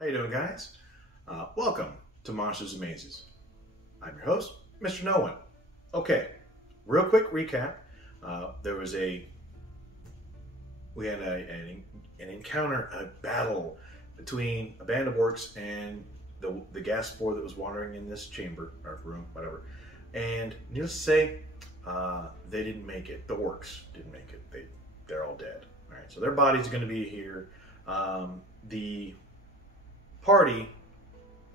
How you doing, guys? Welcome to Monsters and Mazes. I'm your host, Mr. No One. Okay, real quick recap. We had an encounter, a battle between a band of orcs and the gas spore that was wandering in this chamber, or room, whatever. And needless to say, they didn't make it. The orcs didn't make it. They're all dead. All right, so their bodies are going to be here. The party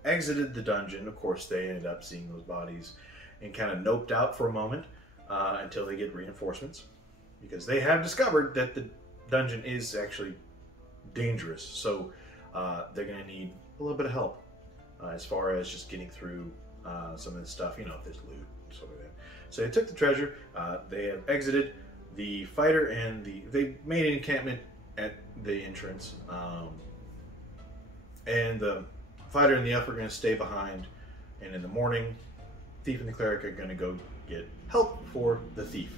exited the dungeon. Of course, they ended up seeing those bodies and kind of noped out for a moment until they get reinforcements, because they have discovered that the dungeon is actually dangerous. So they're going to need a little bit of help as far as just getting through some of this stuff. You know, if there's loot, sort of that. So they took the treasure. They have exited. The fighter and they made an encampment at the entrance. And the fighter and the elf are going to stay behind, and in the morning, thief and the cleric are going to go get help for the thief.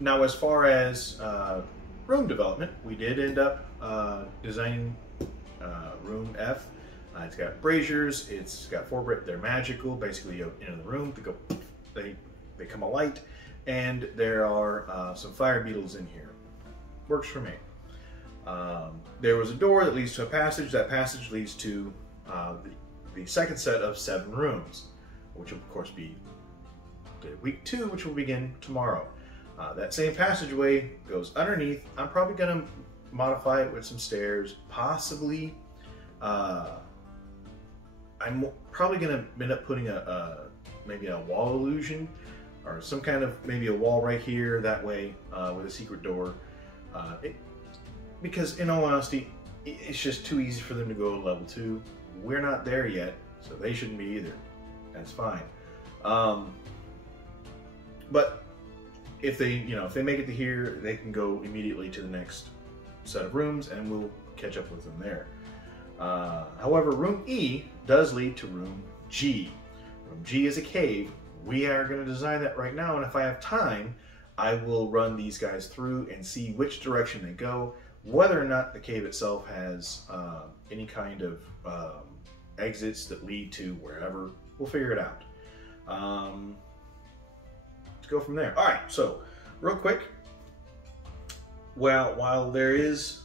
Now, as far as room development, we did end up designing room F. It's got braziers. It's got they're magical. Basically, you go into the room, they come alight, and there are some fire beetles in here. Works for me. There was a door that leads to a passage. That passage leads to the second set of 7 rooms, which will of course be week 2, which will begin tomorrow. That same passageway goes underneath. I'm probably going to modify it with some stairs, possibly. I'm probably going to end up putting maybe a wall illusion, or some kind of maybe a wall right here, that way, with a secret door. Because in all honesty, it's just too easy for them to go to level 2. We're not there yet, so they shouldn't be either. That's fine. But if they make it to here, they can go immediately to the next set of rooms, and we'll catch up with them there. However, room E does lead to room G. Room G is a cave. We are going to design that right now, and if I have time, I will run these guys through and see which direction they go. Whether or not the cave itself has any kind of exits that lead to wherever, we'll figure it out. Let's go from there. All right, so real quick, while there's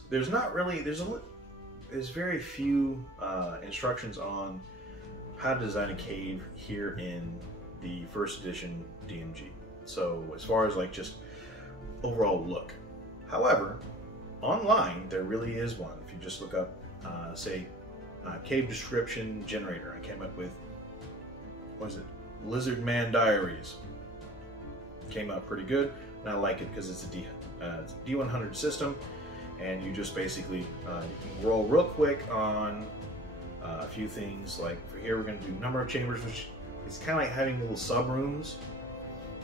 very few instructions on how to design a cave here in the first edition DMG. So as far as like just overall look, however, online there really is one. If you just look up, say, cave description generator, I came up with, what is it? Lizard Man Diaries. Came out pretty good, and I like it because it's a D100 system, and you just basically you can roll real quick on a few things. Like for here, we're going to do number of chambers, which is kind of like having little sub rooms.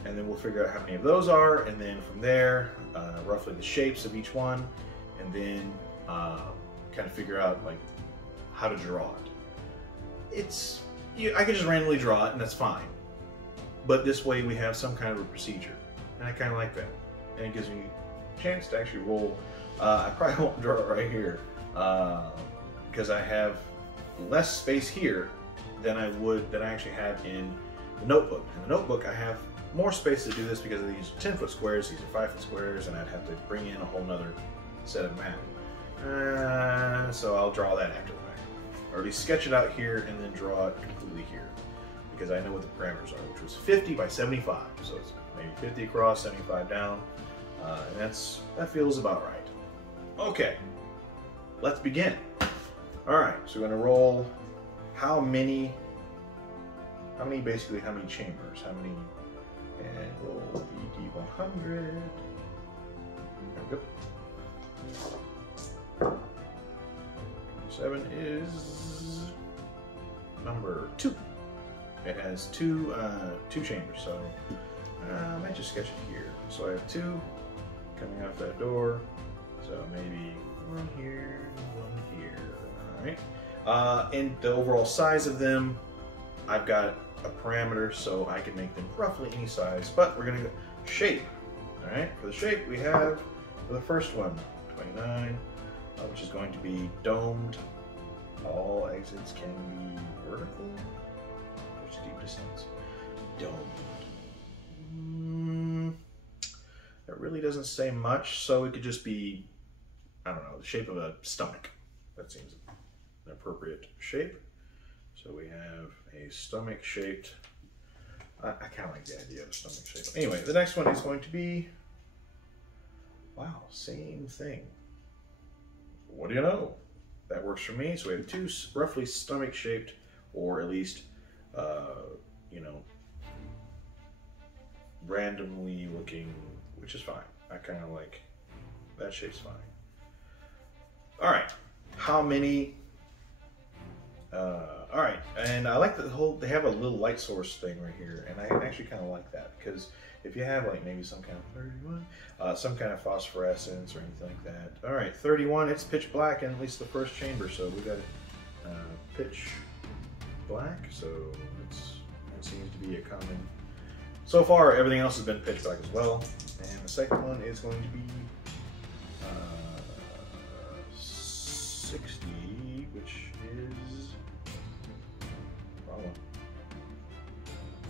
And then we'll figure out how many of those are, and then from there, roughly the shapes of each one, and then kind of figure out like how to draw it. I can just randomly draw it, and that's fine. But this way we have some kind of a procedure, and I kind of like that. And it gives me a chance to actually roll. I probably won't draw it right here, because I have less space here than I actually have in the notebook. In the notebook, I have more space to do this because these are 10-foot squares, these are 5-foot squares, and I'd have to bring in a whole nother set of map. So I'll draw that after the fact. Or at least sketch it out here and then draw it completely here, because I know what the parameters are, which was 50 by 75. So it's maybe 50 across, 75 down, and that feels about right. Okay, let's begin. All right, so we're gonna roll how many chambers, and roll the D100. There we go. 7 is number 2. It has two chambers, so I might just sketch it here. So I have 2 coming off that door, so maybe 1 here, 1 here. All right. And the overall size of them, I've got a parameter, so I can make them roughly any size, but we're gonna go shape. All right, for the shape we have, for the first one, 29, which is going to be domed. All exits can be vertical. Which deep distance? Domed. It really doesn't say much, so it could just be, I don't know, the shape of a stomach. That seems an appropriate shape. So we have a stomach shaped. I kind of like the idea of a stomach shape. Anyway, the next one is going to be, wow, same thing. What do you know? That works for me. So we have two roughly stomach shaped, or at least, you know, randomly looking, which is fine. I kind of like that shape's fine. All right, how many? All right, and I like the whole. They have a little light source thing right here, and I actually kind of like that because if you have like maybe some kind of 31, some kind of phosphorescence or anything like that. All right, 31. It's pitch black in at least the first chamber, so we got pitch black. So it seems to be a common. So far, everything else has been pitch black as well. And the second one is going to be 60, which is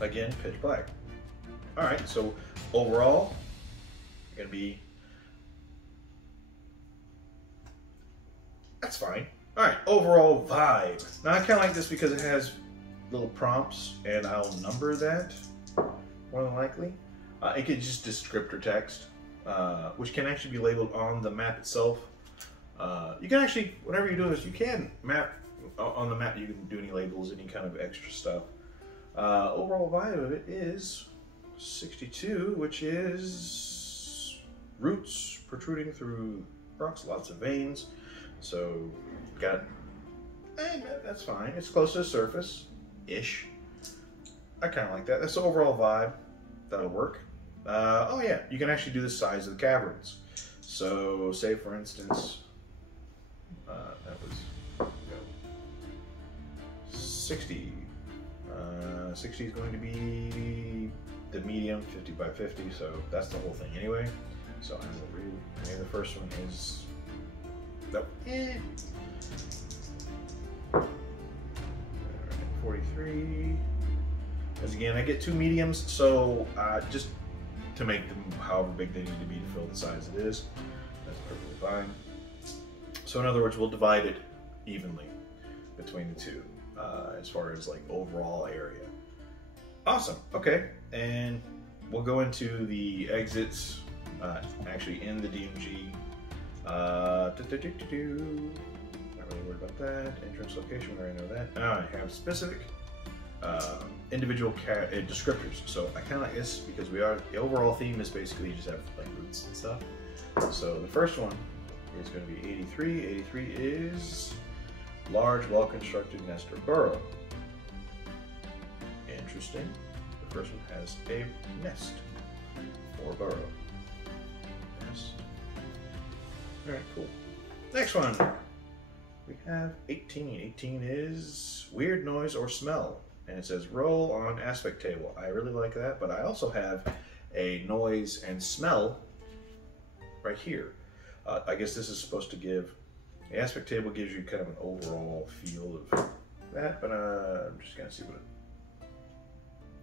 again pitch black. All right, so overall, gonna be that's fine. All right, overall vibe. Now I kind of like this because it has little prompts, and I'll number that more than likely. It could just descriptor text, which can actually be labeled on the map itself. You can actually, whatever you do is you can map on the map. You can do any labels, any kind of extra stuff. Overall vibe of it is 62, which is roots protruding through rocks, lots of veins. So got, that's fine. It's close to the surface-ish. I kind of like that. That's the overall vibe. That'll work. Oh yeah, you can actually do the size of the caverns. So say for instance, that was 60. 60 is going to be the medium, 50 by 50. So that's the whole thing anyway. So I will read. Maybe the first one is nope. 43. As again, I get two mediums, so just to make them however big they need to be to fill the size it is. That's perfectly fine. So in other words, we'll divide it evenly between the two as far as like overall area. Awesome. Okay, and we'll go into the exits actually in the DMG. Not really worried about that. Entrance location, we already know that. I have specific individual descriptors. So I kind of like this because the overall theme is basically you just have like roots and stuff. So the first one is going to be 83. 83 is large, well-constructed nest or burrow. Interesting. The first one has a nest or burrow. Nest. All right, cool. Next one. We have 18. 18 is weird noise or smell. And it says roll on aspect table. I really like that, but I also have a noise and smell right here. I guess this is supposed to give, the aspect table gives you kind of an overall feel of that, but I'm just gonna see what it,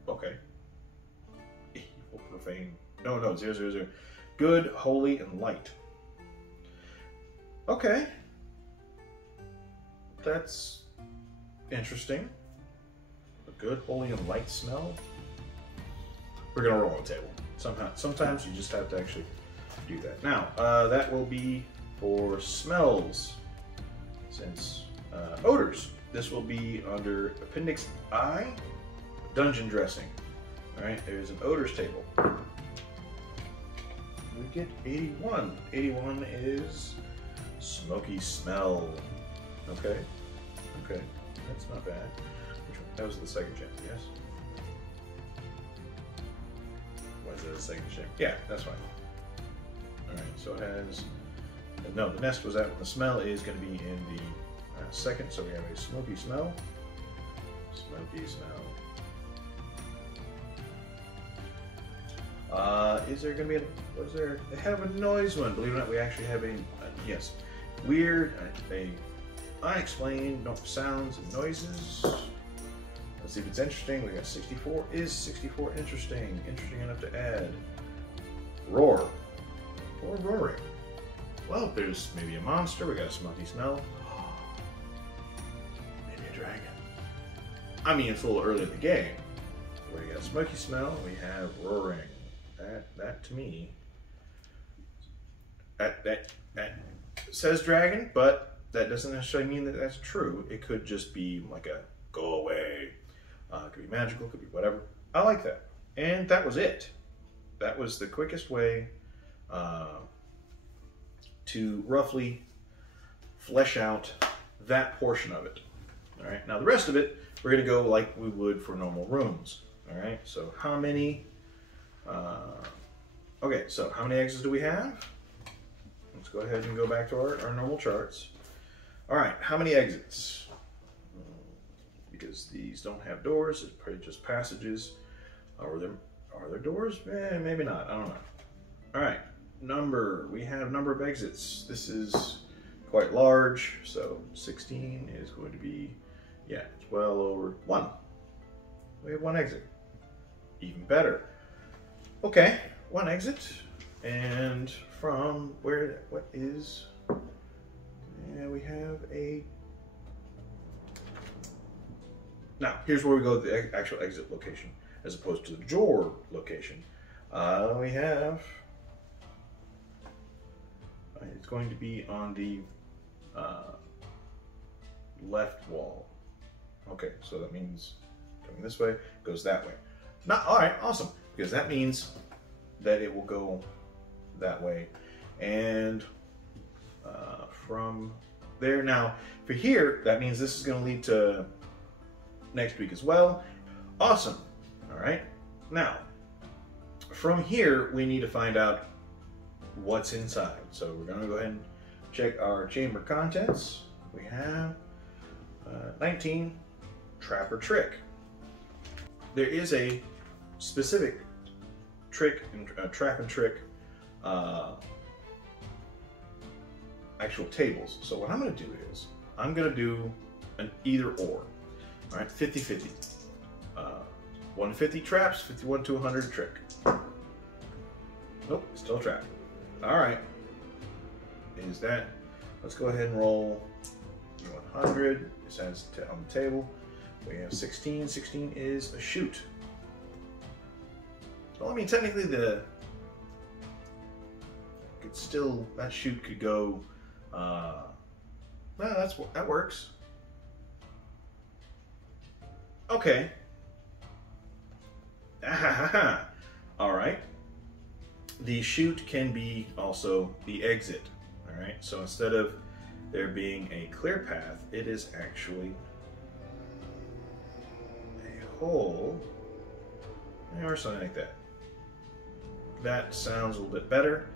okay. Evil, profane, no, 0, 0, 0. Good, holy, and light. Okay. That's interesting. A good, holy, and light smell. We're gonna roll on the table. Sometimes you just have to actually do that. Now, that will be for smells. Since odors, this will be under Appendix I, dungeon dressing. All right, there's an odors table. We get 81. 81 is smoky smell. Okay, that's not bad. Which one? That was the second gem, yes? Was it the second gem? Yeah, that's fine. All right, so it has, no, the nest was that one. The smell is going to be in the second, so we have a smoky smell. Smoky smell. Is there going to be a, was there, they have a noise one. Believe it or not, we actually have a, yes. weird, unexplained sounds and noises. Let's see if it's interesting. We got 64. Is 64 interesting? Interesting enough to add. Roar. Or roaring. Well, there's maybe a monster. We got a smoky smell. Maybe a dragon. I mean, it's a little early in the game. We got a smoky smell. We have roaring. That to me. That says dragon, but that doesn't necessarily mean that that's true. It could just be like a go away. It could be magical, could be whatever. I like that. And that was it. That was the quickest way to roughly flesh out that portion of it. All right, now the rest of it, we're gonna go like we would for normal rooms. All right, so how many, okay, so how many exits do we have? Let's go ahead and go back to our normal charts. All right, how many exits? Because these don't have doors, it's probably just passages. Are there doors? Maybe not, I don't know. All right, we have number of exits. This is quite large, so 16 is going to be, yeah, it's well over 1. We have 1 exit. Even better. Okay, 1 exit. And from what is, yeah, we have a, now here's where we go to the actual exit location as opposed to the door location. We have, it's going to be on the left wall. Okay, so that means coming this way goes that way. All right, awesome, because that means that it will go that way. And from there, now for here, that means this is going to lead to next week as well. Awesome. All right, now from here we need to find out what's inside. So we're going to go ahead and check our chamber contents. We have 19, trap or trick. There is a specific trick and trap and trick actual tables. So what I'm going to do is I'm going to do an either or. All right, 50-50. 150 traps, 51 to 100 trick. Nope, still a trap. All right. Is that? Let's go ahead and roll 100. This has on the table. We have 16. 16 is a shoot. Well, I mean, technically that shoot could go. Well, that works. Okay. All right. The shoot can be also the exit. All right. So instead of there being a clear path, it is actually a hole, or something like that. That sounds a little bit better.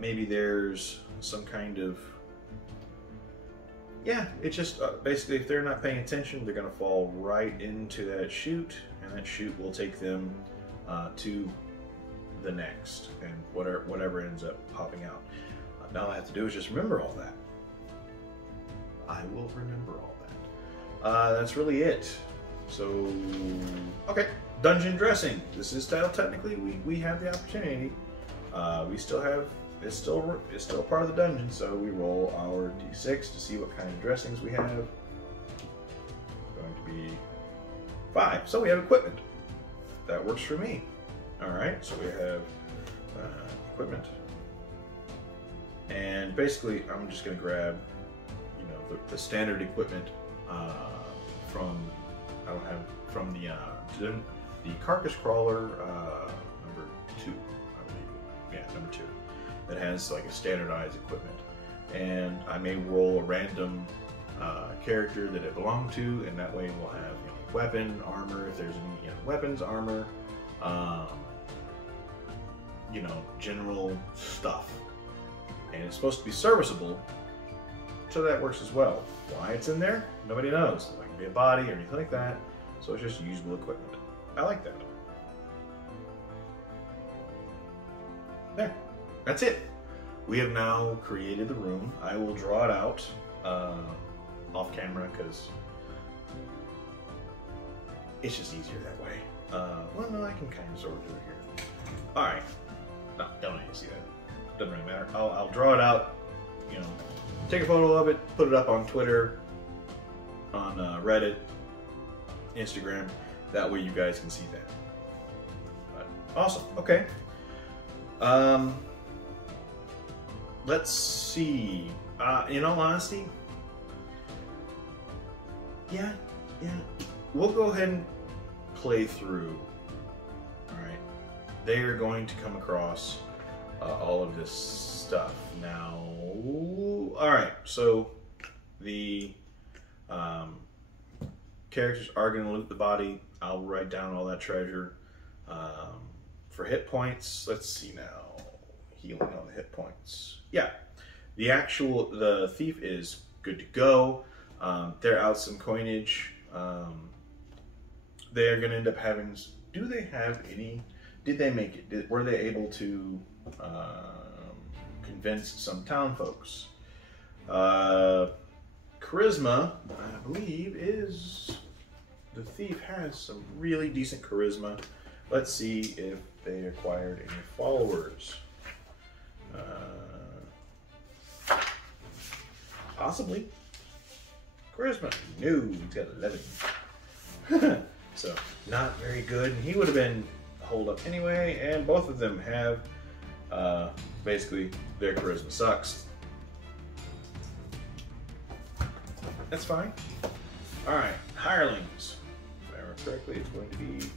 Maybe there's some kind of, yeah, it's just basically if they're not paying attention, they're going to fall right into that chute, and that chute will take them to the next, and whatever ends up popping out. Now all I have to do is just remember all that. I will remember all that. That's really it. So, okay, dungeon dressing. This is still technically we have the opportunity. We still have it's still part of the dungeon. So we roll our d6 to see what kind of dressings we have. Going to be 5. So we have equipment. That works for me. All right. So we have equipment, and basically I'm just going to grab, the standard equipment from the carcass crawler number 2, I believe. Yeah, number 2. That has like a standardized equipment, and I may roll a random character that it belonged to, and that way we'll have weapon, armor, if there's any weapons, armor, general stuff, and it's supposed to be serviceable. So that works as well. Why it's in there, nobody knows. It can be a body or anything like that. So it's just usable equipment. I like that. There. That's it. we have now created the room. I will draw it out off camera because it's just easier that way. Well, no, I can kind of sort of do it here. All right. No, don't need to see that. Doesn't really matter. I'll draw it out, you know, take a photo of it, put it up on Twitter, on Reddit, Instagram. That way you guys can see that. But, awesome. Okay. Let's see. In all honesty, yeah, we'll go ahead and play through. All right, they are going to come across all of this stuff now. All right, so the characters are going to loot the body. I'll write down all that treasure. For hit points, let's see now. Healing on the hit points. Yeah, the thief is good to go. They're out some coinage. They are going to end up having. Do they have any? Did they make it? Were they able to convince some town folks? Charisma, I believe, is the thief has some really decent charisma. Let's see if they acquired any followers. Possibly. Charisma. No, he's got 11. So, not very good. He would have been hold up anyway, and both of them have, basically, their charisma sucks. That's fine. Alright, hirelings. If I remember correctly, it's going to be...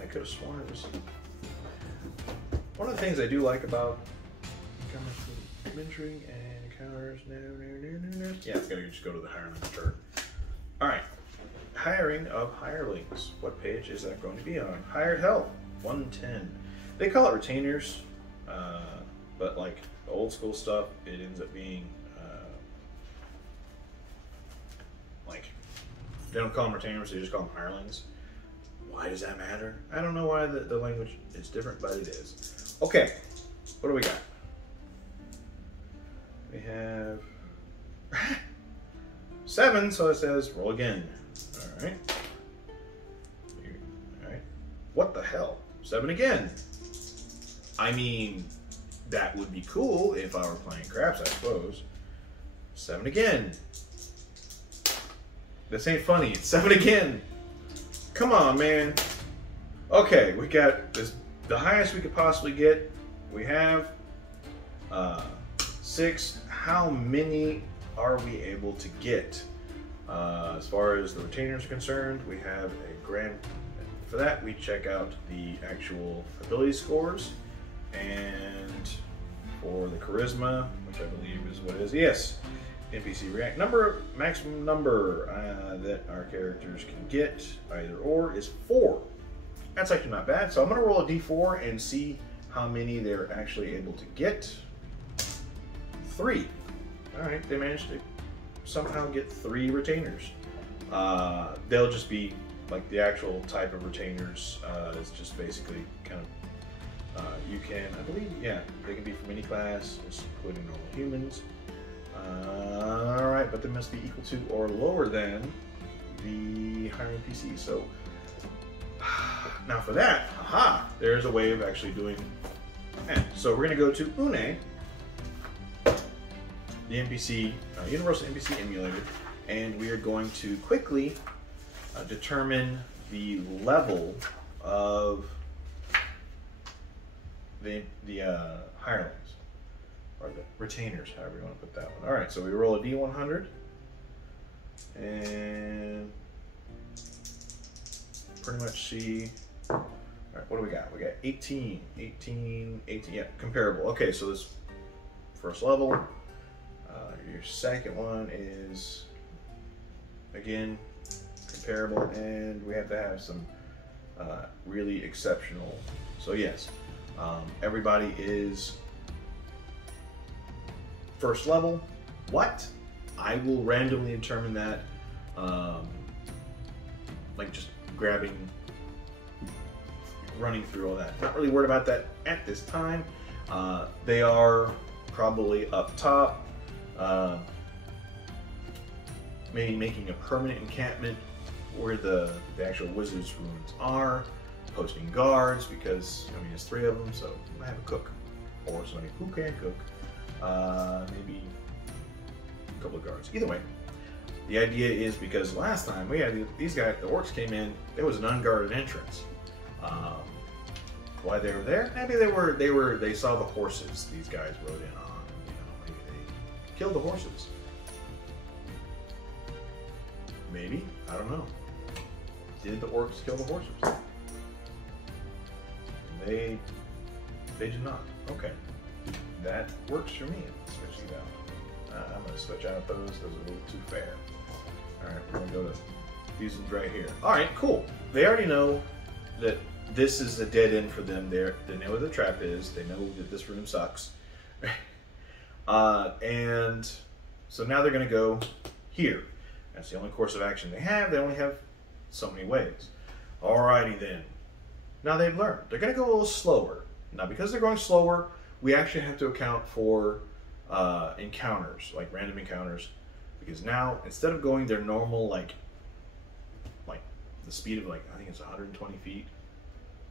I could have sworn it was... One of the things I do like about mentoring and encounters... Yeah, it's going to just go to the hireling chart. Alright. Hiring of hirelings. What page is that going to be on? Hired help. 110. They call it retainers, but like the old school stuff, it ends up being like they don't call them retainers, they just call them hirelings. Why does that matter? I don't know why the language is different, but it is. Okay, what do we got? We have 7, so it says roll again. All right. All right. What the hell? 7 again. I mean, that would be cool if I were playing craps, I suppose. 7 again. This ain't funny. It's 7 again. Come on, man. Okay, we got this. The highest we could possibly get. We have 6. How many are we able to get? As far as the retainers are concerned, we have a grand. For that, we check out the actual ability scores, and for the charisma, which I believe is what it is. Yes, NPC react number, maximum number that our characters can get, either or, is 4. That's actually not bad. So I'm gonna roll a d4 and see how many they're actually able to get. 3. All right, they managed to somehow get 3 retainers. They'll just be like the actual type of retainers is just basically kind of you can, I believe, yeah, they can be from any class, including normal humans. All right, but they must be equal to or lower than the higher NPC. So now for that, haha, there's a way of actually doing that. So we're gonna go to Une, the NPC, Universal NPC Emulator, and we are going to quickly determine the level of the hirelings, or the retainers, however you want to put that one. All right, so we roll a d100, and pretty much see. All right, what do we got? We got 18, 18, 18. Yeah, comparable. Okay, so this first level. Your second one is again comparable, and we have to have some really exceptional. So yes, everybody is first level. What? I will randomly determine that, like just grabbing running through all that. Not really worried about that at this time. They are probably up top, maybe making a permanent encampment where the actual wizard's ruins are, posting guards because, I mean, there's 3 of them, so I have a cook, or somebody who can cook, maybe a couple of guards. Either way, the idea is because last time we had these guys, the orcs came in, there was an unguarded entrance. Why they were there? Maybe they saw the horses these guys rode in on. You know, maybe they killed the horses. Maybe, I don't know. Did the orcs kill the horses? They did not. Okay, that works for me. Switch these out. I'm gonna switch out those. Those are a little too fair. All right, we're gonna go to these ones right here. All right, cool. They already know that this is a dead end for them. They know where the trap is. They know that this room sucks. And so now they're gonna go here. That's the only course of action they have. They only have so many ways. Alrighty then. Now they've learned. They're going to go a little slower. Now because they're going slower, we actually have to account for encounters, like random encounters. Because now, instead of going their normal, like the speed of, like, I think it's 120 feet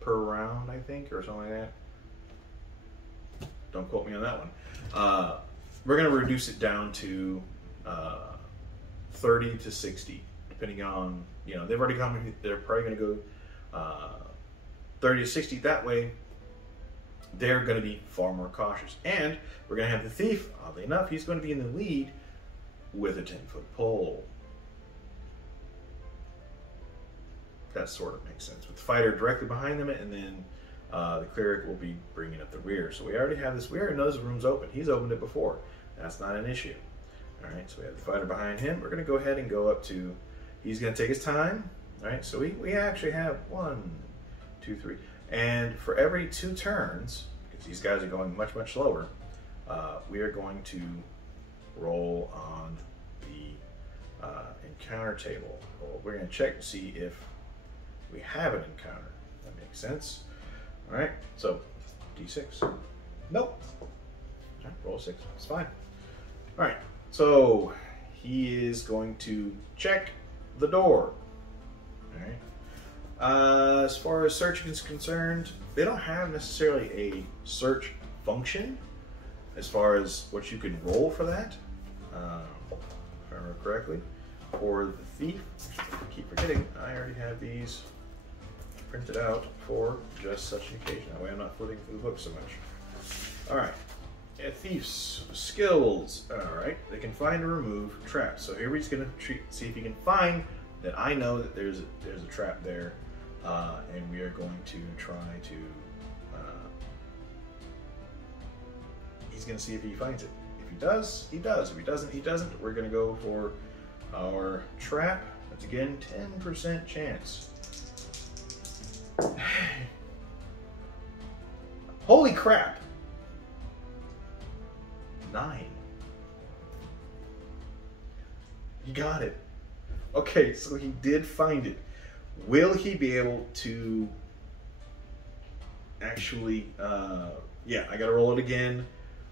per round, I think, or something like that. Don't quote me on that one. We're going to reduce it down to 30 to 60, depending on, you know, they've already come, they're probably going to go 30 to 60. That way, they're going to be far more cautious. And we're going to have the thief, oddly enough, he's going to be in the lead with a 10-foot pole. That sort of makes sense. With the fighter directly behind them, and then the cleric will be bringing up the rear. So we already have this, we already know this room's open. He's opened it before. That's not an issue. Alright, so we have the fighter behind him. We're going to go ahead and go up to, he's going to take his time. Alright, so we actually have 1, 2, 3. And for every 2 turns, because these guys are going much, much slower, we are going to roll on the encounter table. Well, we're going to check to see if we have an encounter. That makes sense. Alright, so D6. Nope. Right, roll 6. It's fine. Alright. So he is going to check the door. Alright. As far as searching is concerned, they don't have necessarily a search function as far as what you can roll for that. If I remember correctly. For the thief, I keep forgetting, I already have these printed out for just such an occasion. That way I'm not flipping through the book so much. Alright. Thief's skills. Alright, they can find or remove traps. So here he's going to see if he can find that I know that there's a trap there, and we are going to try to. He's going to see if he finds it. If he does, he does. If he doesn't, he doesn't. We're going to go for our trap. That's again 10% chance. Holy crap! 9. You got it. Okay, so he did find it. Will he be able to actually, yeah, I gotta roll it again.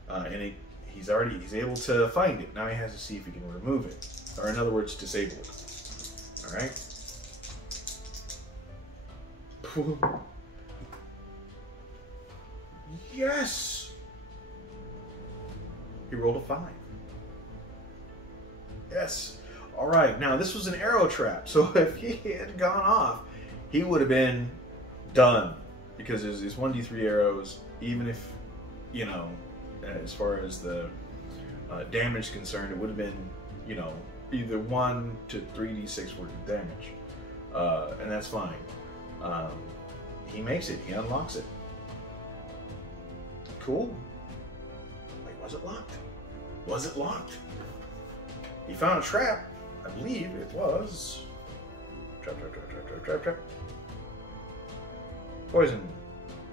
And he's able to find it. Now he has to see if he can remove it. Or in other words, disable it. Alright. Yes! He rolled a 5. Yes. All right. Now this was an arrow trap, so if he had gone off, he would have been done because there's 1d3 arrows. Even if, you know, as far as the damage is concerned, it would have been, you know, either 1 to 3d6 worth of damage, and that's fine. He makes it. He unlocks it. Cool. Wait, was it locked? Was it locked? He found a trap. I believe it was. Trap. Poison.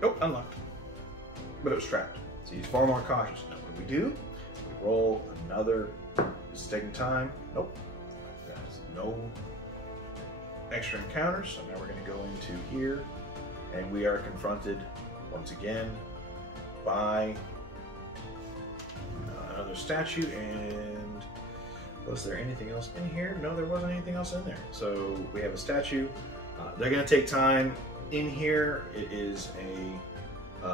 Nope, unlocked. But it was trapped. So he's far more cautious. Now what do? We roll another. This is taking time. Nope. There's no extra encounters. So now we're going to go into here. And we are confronted once again by another statue. And was there anything else in here? No, there wasn't anything else in there. So we have a statue. They're going to take time in here. It is a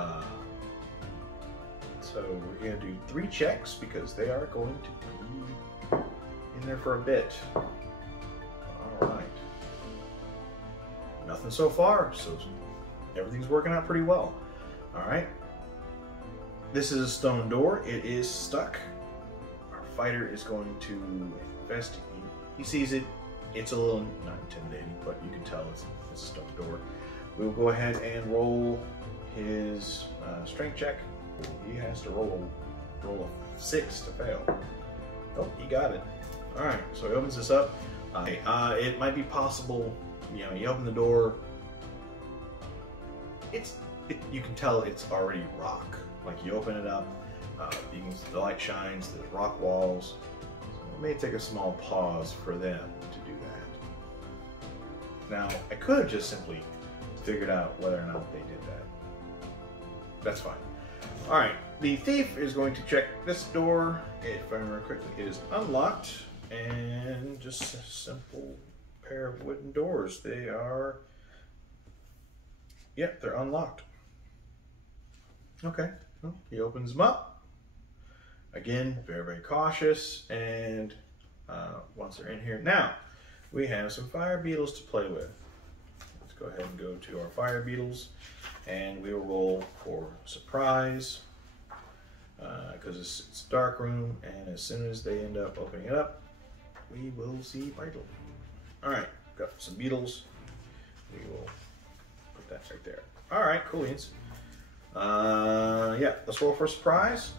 so we're going to do 3 checks because they are going to be in there for a bit. All right. Nothing so far, so everything's working out pretty well. All right. This is a stone door. It is stuck. Our fighter is going to investigate. He sees it. It's a little not intimidating, but you can tell it's a stone door. We will go ahead and roll his strength check. He has to roll a 6 to fail. Oh, he got it. All right, so he opens this up. It might be possible, you know, you open the door. You can tell it's already rock. Like you open it up, the light shines. There's rock walls. So it may take a small pause for them to do that. Now, I could have just simply figured out whether or not they did that. That's fine. All right, the thief is going to check this door. If I remember correctly, it is unlocked and just a simple pair of wooden doors. They are, yep, they're unlocked. Okay, well, he opens them up. Again, very, very cautious. And once they're in here, now we have some fire beetles to play with. Let's go ahead and go to our fire beetles. And we will roll for surprise because it's a dark room, and as soon as they end up opening it up, we will see Vital. All right, got some beetles. We will put that right there. All right, cool beans. Yeah, let's roll for surprise.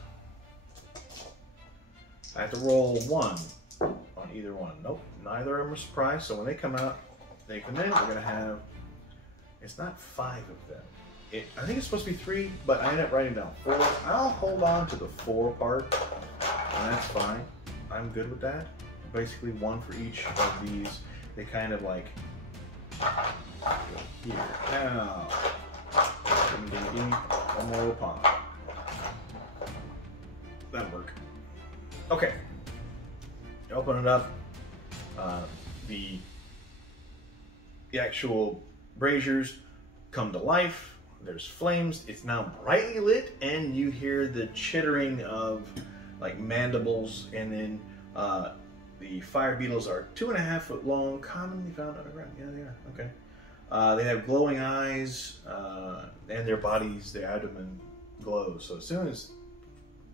I have to roll 1 on either one. Nope, neither of them are surprised. So when they come out, they come in. We're gonna have. It's not 5 of them. I think it's supposed to be 3, but I ended up writing down 4. I'll hold on to the 4 part, and that's fine. I'm good with that. Basically 1 for each of these. They kind of like here. Now, give me one more little palm. That'll work. Okay. Open it up. The actual braziers come to life. There's flames. It's now brightly lit, and you hear the chittering of like mandibles. And then the fire beetles are 2.5 foot long, commonly found underground. Yeah, they are. Okay. They have glowing eyes, and their bodies, their abdomen glows. So as soon as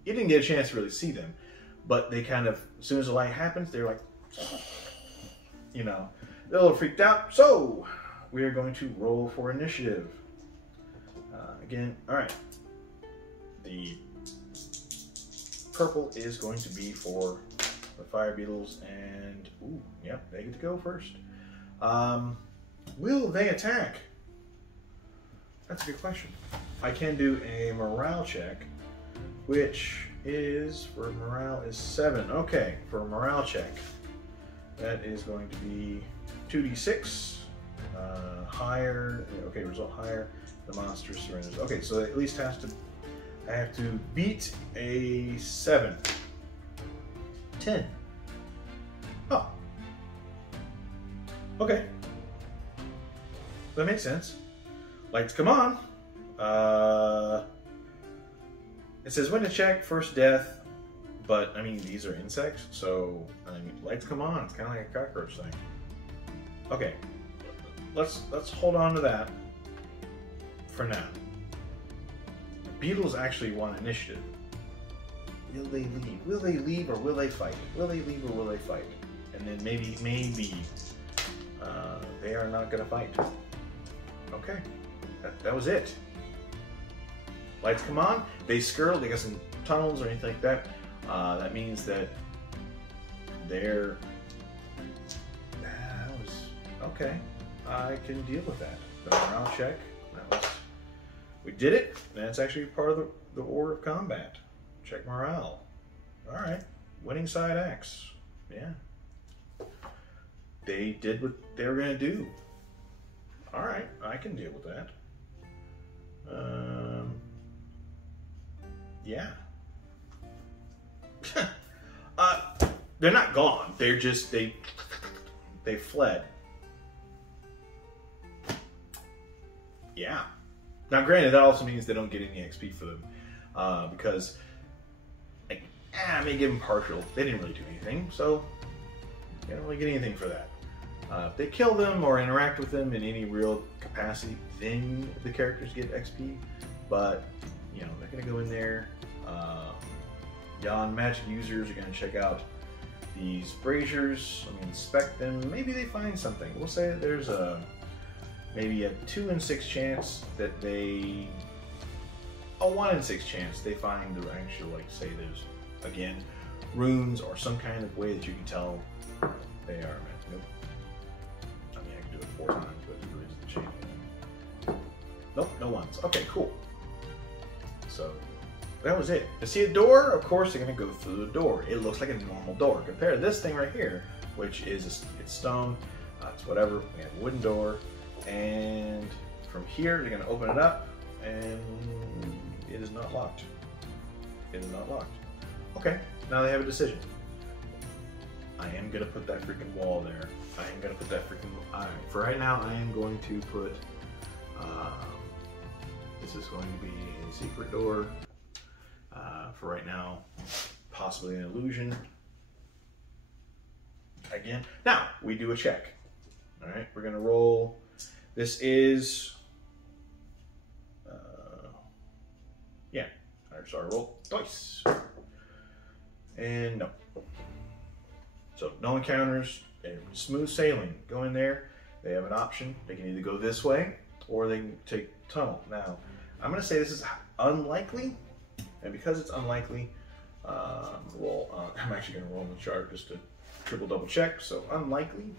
you didn't get a chance to really see them, but they kind of, as soon as the light happens, they're like, you know, they're a little freaked out. So we are going to roll for initiative. Again, all right. The purple is going to be for the fire beetles, and ooh, yep, they get to go first. Will they attack? That's a good question. I can do a morale check, which is for morale is 7. Okay, for a morale check, that is going to be 2d6 higher. Okay, result higher. The monster surrenders. Okay, so at least I have to beat a 7. 10. Oh. Okay. That makes sense. Lights come on. It says when to check, first death, but I mean these are insects, so I mean lights come on. It's kind of like a cockroach thing. Okay. Let's hold on to that for now. Beetles actually want initiative. Will they leave? Will they leave or will they fight? Will they leave or will they fight? And then maybe they are not going to fight. Okay, that was it. Lights come on. They skirtle. They got some tunnels or anything like that. That means that they're. That was okay. I can deal with that. The morale check. We did it. That's actually part of the order of combat. Check morale. All right. Winning side X. Yeah. They did what they were going to do. All right. I can deal with that. Yeah. They're not gone. They're just, they fled. Yeah. Now, granted, that also means they don't get any XP for them. Because, like, I may give them partial. They didn't really do anything, so you don't really get anything for that. If they kill them or interact with them in any real capacity, then the characters get XP. But, you know, they're going to go in there. Magic users are going to check out these braziers. I mean, inspect them. Maybe they find something. We'll say that there's maybe a 2 in 6 chance that they... a 1 in 6 chance they find the actual, like, say there's, again, runes or some kind of way that you can tell they are. Nope. I mean, I can do it 4 times, but it really doesn't change anything. Nope, no ones. Okay, cool. So, that was it. To see a door, of course, they're going to go through the door. It looks like a normal door. Compared to this thing right here, which is, it's stone, it's whatever. We have a wooden door. And from here, they're going to open it up, and it is not locked. It is not locked. Okay, now they have a decision. I am going to put that freaking wall there. I am going to put that freaking... Alright, for right now, I am going to put... this is going to be a secret door. For right now, possibly an illusion. Again, now, we do a check. Alright, we're going to roll... This is... yeah, sorry, roll dice. And no. So, no encounters, smooth sailing. Go in there, they have an option. They can either go this way, or they can take tunnel. Now, I'm going to say this is unlikely, and because it's unlikely, I'm actually going to roll the chart just to triple double check. So, unlikely.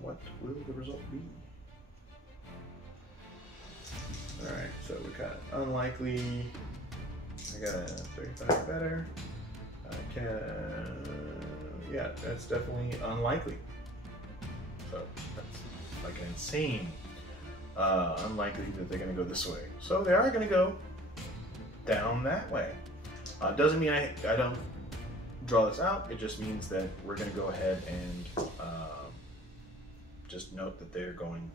What will the result be? Alright, so we got unlikely. I got a 35 better. Yeah, that's definitely unlikely. So that's like an insane unlikely that they're going to go this way. So they are going to go down that way. Doesn't mean I don't draw this out. It just means that we're going to go ahead and just note that they're going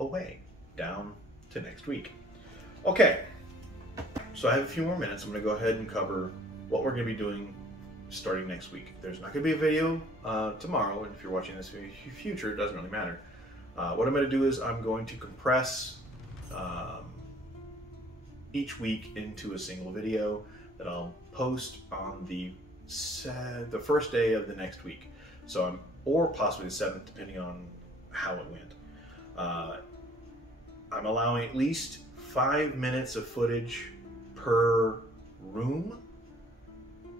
away, down to next week. Okay, so I have a few more minutes. I'm going to go ahead and cover what we're going to be doing starting next week. There's not going to be a video tomorrow, and if you're watching this in the future, it doesn't really matter. What I'm going to do is I'm going to compress each week into a single video that I'll post on the first day of the next week. So or possibly the 7th, depending on how it went. I'm allowing at least 5 minutes of footage per room,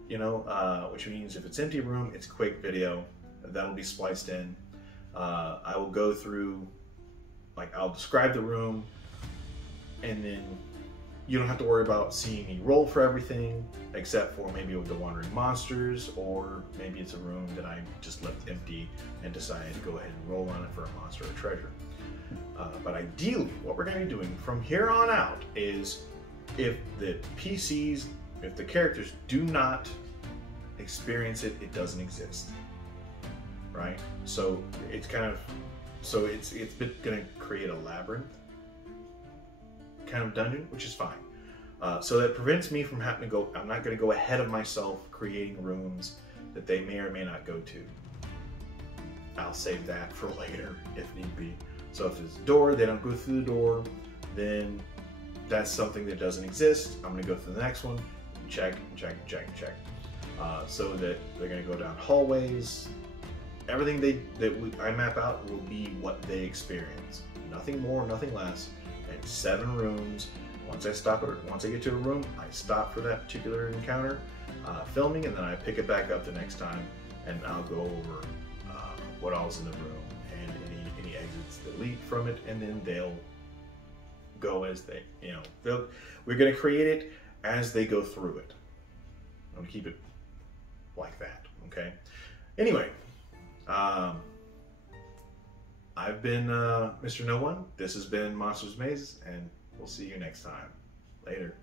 you know, which means if it's empty room, it's a quick video that'll be spliced in. I will go through, like, I'll describe the room, and then you don't have to worry about seeing me roll for everything, except for maybe with the wandering monsters, or maybe it's a room that I just left empty and decided to go ahead and roll on it for a monster or treasure. But ideally, what we're going to be doing from here on out is, if the PCs, if the characters do not experience it, it doesn't exist, right? So it's kind of, so it's going to create a labyrinth kind of dungeon, which is fine. So that prevents me from having to go, I'm not going to go ahead of myself creating rooms that they may or may not go to. I'll save that for later if need be. So if there's a door, they don't go through the door, then that's something that doesn't exist. I'm going to go through the next one, check, check, check, check. So that they're going to go down hallways. Everything I map out will be what they experience. Nothing more, nothing less. And 7 rooms. Once I get to a room, I stop for that particular encounter, filming, and then I pick it back up the next time, and I'll go over what all's in the room and any exits that lead from it, and then they'll go as they, you know, we're going to create it as they go through it. I'm going to keep it like that, okay? Anyway, I've been Mr. No One. This has been Monsters Maze, and we'll see you next time. Later.